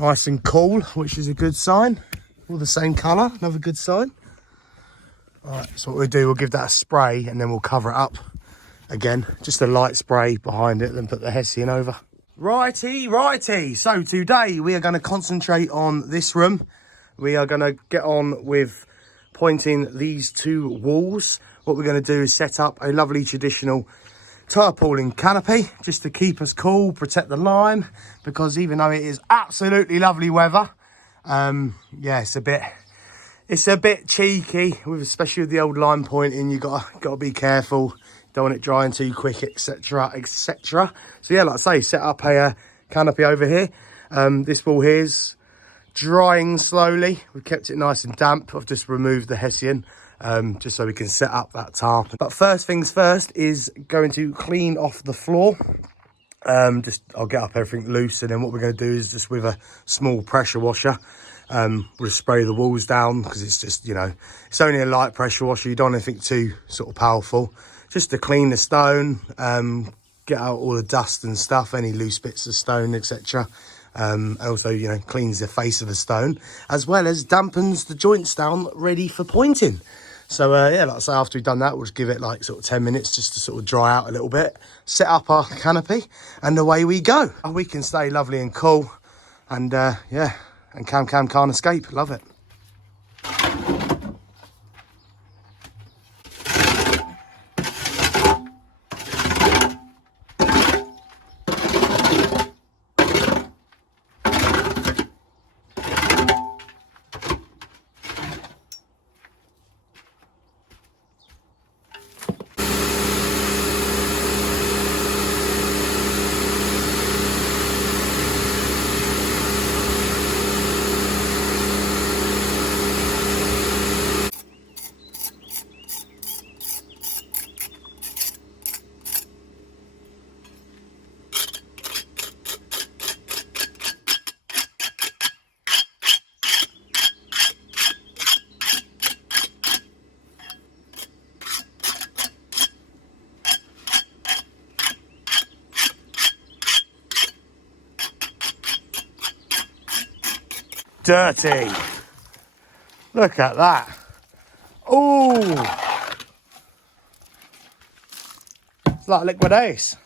Nice and cool, which is a good sign. All the same colour, another good sign. All right, so what we'll do, we'll give that a spray and then we'll cover it up again. Just a light spray behind it, then put the Hessian over. Righty. So today we are going to concentrate on this room. We are going to get on with pointing these two walls. What we're going to do is set up a lovely traditional tarpaulin canopy just to keep us cool, protect the lime, because even though it is absolutely lovely weather, yeah, it's a bit cheeky, especially with the old lime pointing. You gotta be careful, don't want it drying too quick, etc. So yeah, like I say, set up a canopy over here. This wall here's drying slowly. We've kept it nice and damp. I've just removed the Hessian just so we can set up that tarp. But first things first is going to clean off the floor. I'll get up everything loose, and then what we're going to do is just with a small pressure washer, we'll spray the walls down, because it's just, you know, it's only a light pressure washer. You don't want anything too sort of powerful, just to clean the stone, get out all the dust and stuff, any loose bits of stone, etc. Also, you know, cleans the face of the stone, as well as dampens the joints down, ready for pointing. So yeah, like I say, after we've done that, we'll just give it like sort of 10 minutes just to sort of dry out a little bit, set up our canopy, and away we go. We can stay lovely and cool, and yeah, and Cam can't escape. Love it. Dirty. Look at that. Oh, it's like liquid ace.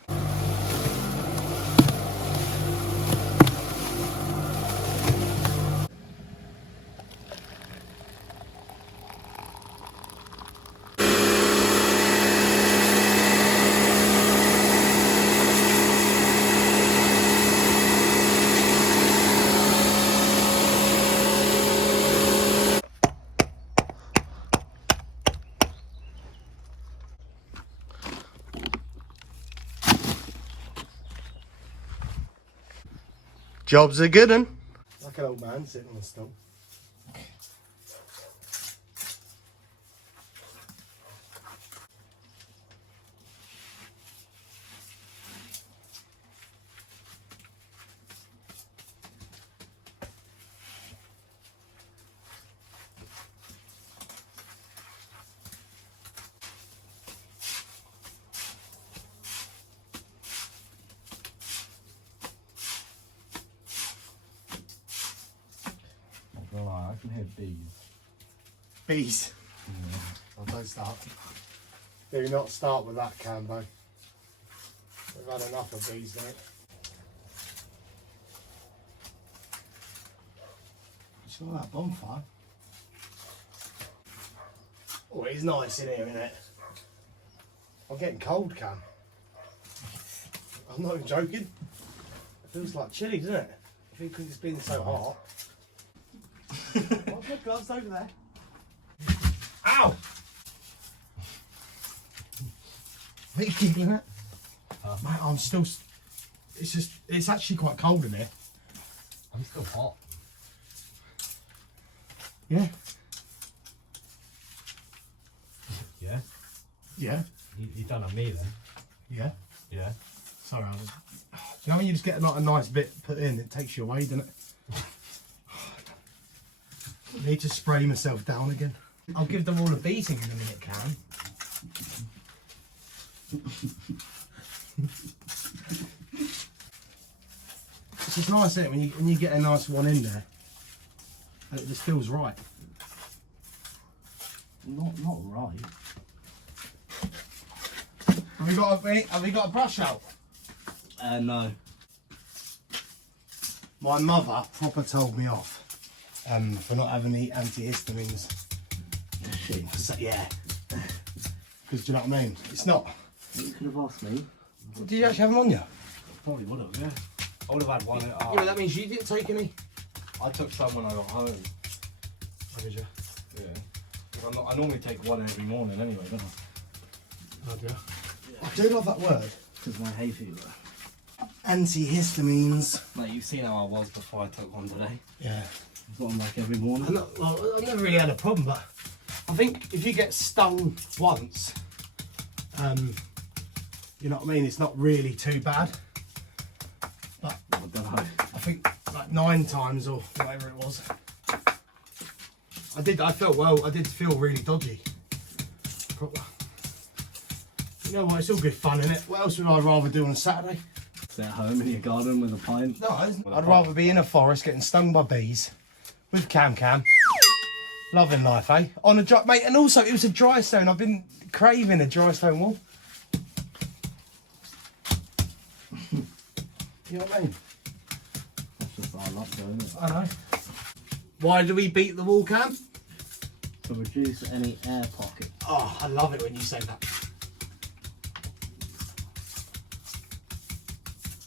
Job's a good one. Like an old man sitting on a stool. I can hear bees. Bees? Yeah. Oh, don't start. Do not start with that, Cambo. We've had enough of bees, mate. You saw that bonfire? Oh, it's nice in here, isn't it? I'm getting cold, Cam. I'm not even joking. It feels like chilly, doesn't it? I think because it's been so hot. What's my gloves over there? Ow! Are you giggling at? Mate, I'm still... It's actually quite cold in here. I'm still hot. Yeah. Yeah? Yeah. You done on me then? Yeah. Yeah. Sorry, do you know when you just get like a nice bit put in, it takes you away, doesn't it? I need to spray myself down again. I'll give them all a beating in a minute, Cam. It's just nice, isn't it, when you get a nice one in there, and it just feels right. Not right. Have we got a brush out? No. My mother proper told me off for not having the antihistamines. So, yeah. Because do you know what I mean? It's not. You could have asked me. Did you actually have them on you? Probably would have, yeah. I would have had one. Yeah, but that means you didn't take any. I took some when I got home. Oh, did you? Yeah. I normally take one every morning anyway, don't I? Oh, yeah. I do love that word. Because my hay fever. Antihistamines. Like, you've seen how I was before I took one today. Yeah. I've got them like every morning. I've never really had a problem, but I think if you get stung once, you know what I mean, it's not really too bad. But I don't know. I think like 9 times or whatever it was. I did feel really dodgy. You know what, it's all good fun, innit? What else would I rather do on a Saturday? Sit at home in your garden with a pint. No, I'd rather be in a forest getting stung by bees with Cam. Loving life, eh? On a dry, mate, and also it was a dry stone. I've been craving a dry stone wall. You know what I mean? That's just our luck, though, isn't it? I know. Why do we beat the wall, Cam? To reduce any air pockets. Oh, I love it when you say that.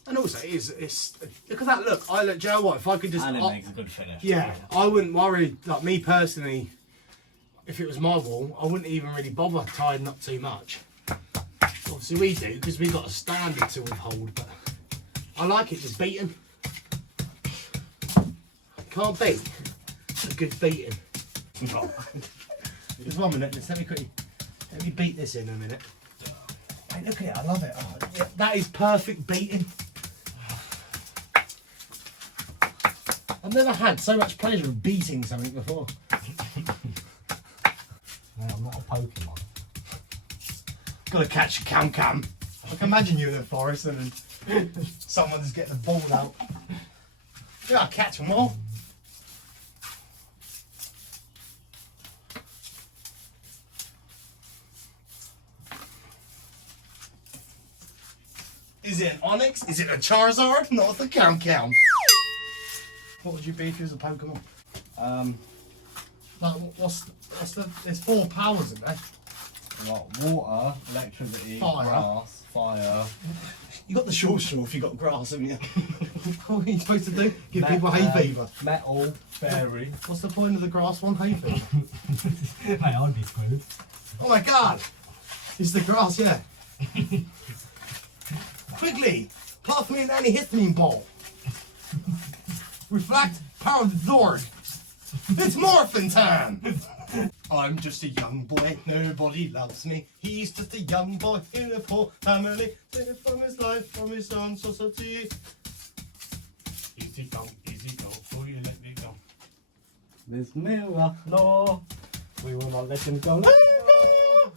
And also, it's look at that look. Look, Joe, what if I could just... And it makes a good finish. Yeah, I wouldn't worry, like me personally, if it was my wall, I wouldn't even really bother tying up too much. Obviously we do, because we've got a standard to withhold, but I like it just beating. Can't beat a good beating. No. Just 1 minute, let me beat this in a minute. Hey, look at it, I love it. Oh, yeah, that is perfect beating. I've never had so much pleasure of beating something before. No, I'm not a Pokemon. Gotta catch a Cam. I can imagine you in the forest and then someone's getting the ball out. Yeah, I'll catch them all. Is it an Onyx? Is it a Charizard? Not the Cam. What would you be if you was a Pokemon? Like, what's the? There's 4 powers in there. What? Water, electricity, Fire. grass, fire. You got the short straw if you got grass, haven't you? What are you supposed to do? Give people hay fever. Metal, fairy. What's the point of the grass one? Hay fever. Mate, I'd be screwed. Oh my god! It's the grass, yeah. Quickly, puff me an antihistamine ball. Reflect, power of the Zord. It's morphin' time. I'm just a young boy, nobody loves me. He's just a young boy in a poor family. Taken from his life, from his own society. Easy go, before you let me go. There's no law. We will not let him go. Let him go.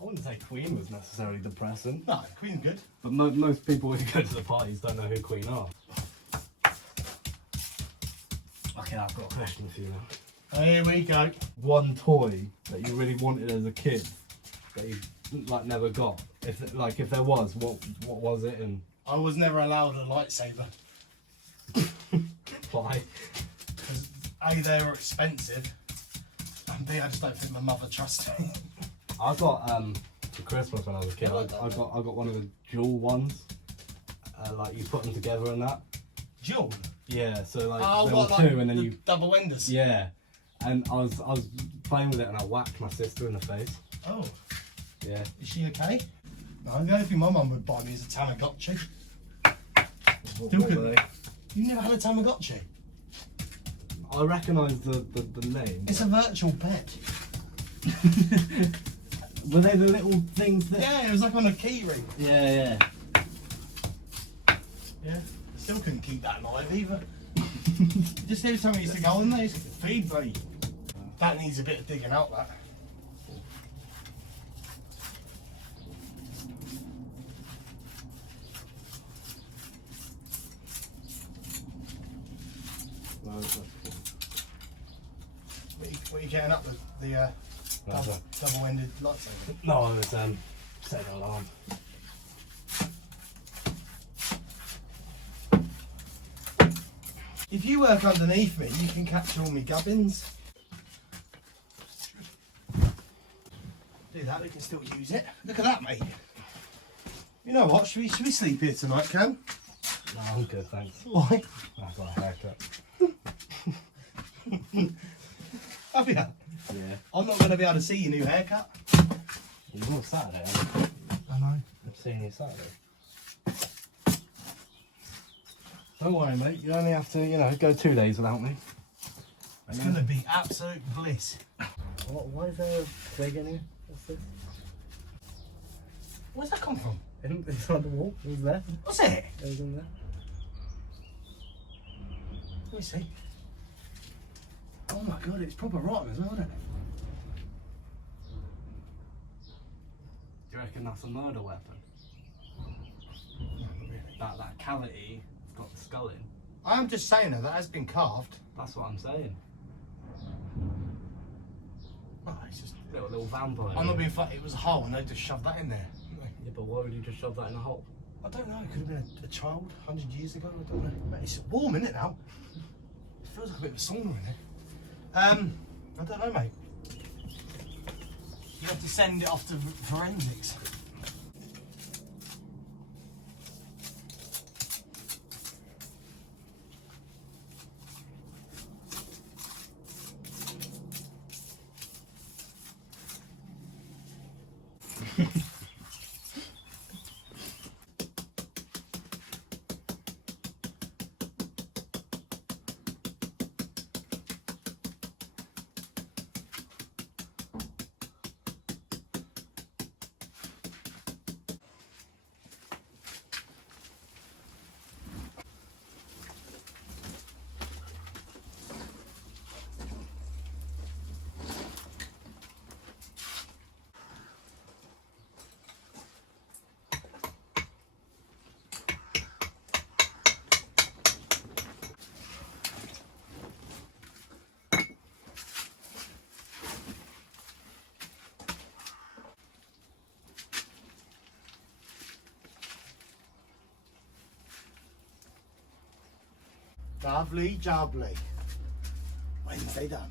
I wouldn't say Queen was necessarily depressing. No, Queen's good. But most people who go to the parties don't know who Queen are. Okay, I've got a question for you now. Here we go. One toy that you really wanted as a kid that you like never got. If there was, what was it and I was never allowed a lightsaber. why? Because A, they were expensive, and B, I just don't think my mother trusted me. I got for Christmas when I was a kid. I got one of the dual ones. Like you put them together and that. Dual? Yeah. So like Oh, there what, were like two, and then the you. double enders? Yeah. And I was playing with it and I whacked my sister in the face. Oh, Yeah. is she okay? No, the only thing my mum would buy me is a Tamagotchi. Still What were couldn't. they? You never had a Tamagotchi? I recognise the name. It's a virtual pet. Were they the little things that? Yeah, it was like on a key ring. Yeah. Yeah. Still couldn't keep that alive either. Just every time we used to go in there, used to feed me. That needs a bit of digging out, that. getting up with the double-ended lightsaber? No, I was setting an alarm. If you work underneath me, you can capture all my gubbins. Do that, we can still use it. Look at that, mate. You know what, should we sleep here tonight, Cam? No, I'm good, thanks. Why? I've got a haircut. Have you? Yeah. I'm not going to be able to see your new haircut. You're on Saturday, aren't you? I know. I'm seeing you Saturday. Don't worry, mate. You only have to, go 2 days without me. It's going to be absolute bliss. Why is there a twig in here? What's this? Where's that come from? Inside the wall. It was there. What's it? It was in there. Let me see. Oh my god, it's proper rotten as well, isn't it? Do you reckon that's a murder weapon? That cavity has got the skull in. I am just saying that has been carved. That's what I'm saying. Oh, it's just... Little vampire. I'm not being funny, it was a hole and they just shoved that in there. Yeah, but why would you just shove that in a hole? I don't know, it could have been a child 100 years ago, I don't know. But it's warm, isn't it now? It feels like a bit of a sauna in there. I don't know, mate. You have to send it off to forensics. Lovely jubbly. Wednesday done.